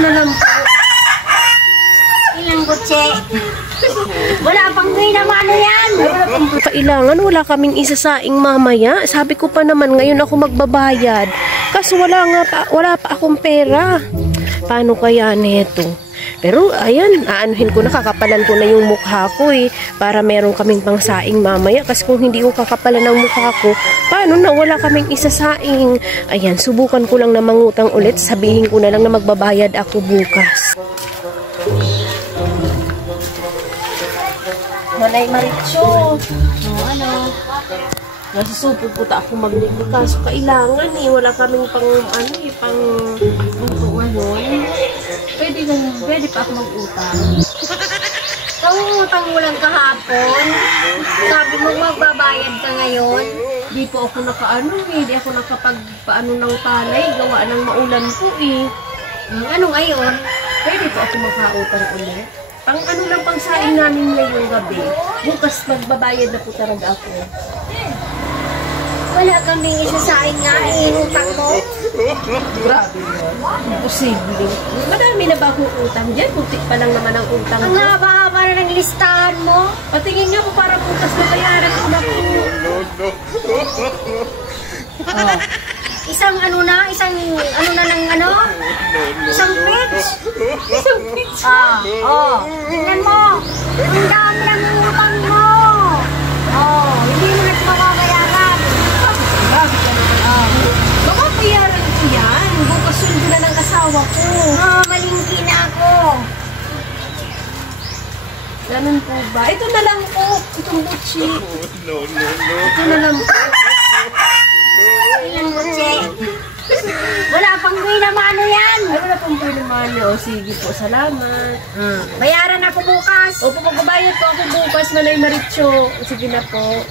na lang po. Ilang kutse. Wala pang naman yan. Kailangan wala kaming isasaing mamaya. Sabi ko pa naman ngayon ako magbabayad. Kaso wala pa akong pera. Paano kaya neto? Pero ayan, aanuhin ko na, kakapalan ko na yung mukha ko para meron kaming pangsaing mamaya. Kasi kung hindi ko kakapalan ng mukha ko, paano na wala kaming isasaing? Ayan, subukan ko lang na mangutang ulit. Sabihin ko na lang na magbabayad ako bukas. Manay Maritso. Ano? Nasusupod po ta ako magbili. Kaso kailangan wala kaming pang Pwede pa ako mag-utang. Pangutang mo lang kahapon. Sabi mo magbabayad ka ngayon. Di po ako di ako nakapagpaano ng palay. Gawa ng maulan po Ano ngayon? Pwede po ako makautang ulit. Pang lang pang saing namin ngayong gabi. Bukas magbabayad na po talaga ako. Wala kaming isasaing nga, utang mo. Grabe yun. Imposible. Madami na ba akong utang dyan? Putik pa lang naman ang utang. Ang haba-haba na ng listahan mo. Patingin nga po para bukas mabayaran ko na po. Isang page. Isang page. Tingnan mo. Ang dami ng utang mo. Hindi mo na mababayaran. Grabe ka naman. Mababayaran ko yan. Bukas sundo na ng asawa ko. Malingki na ako. Ganun po ba? Ito na lang po. Itong butchi. Ito na lang po. Ilang kutse. Wala pang naman yan. Ay, wala pang naman. Sige po, salamat. Bayaran ako bukas. Opo, magbabayad po ako bukas, Manay Maritso. Sige na po.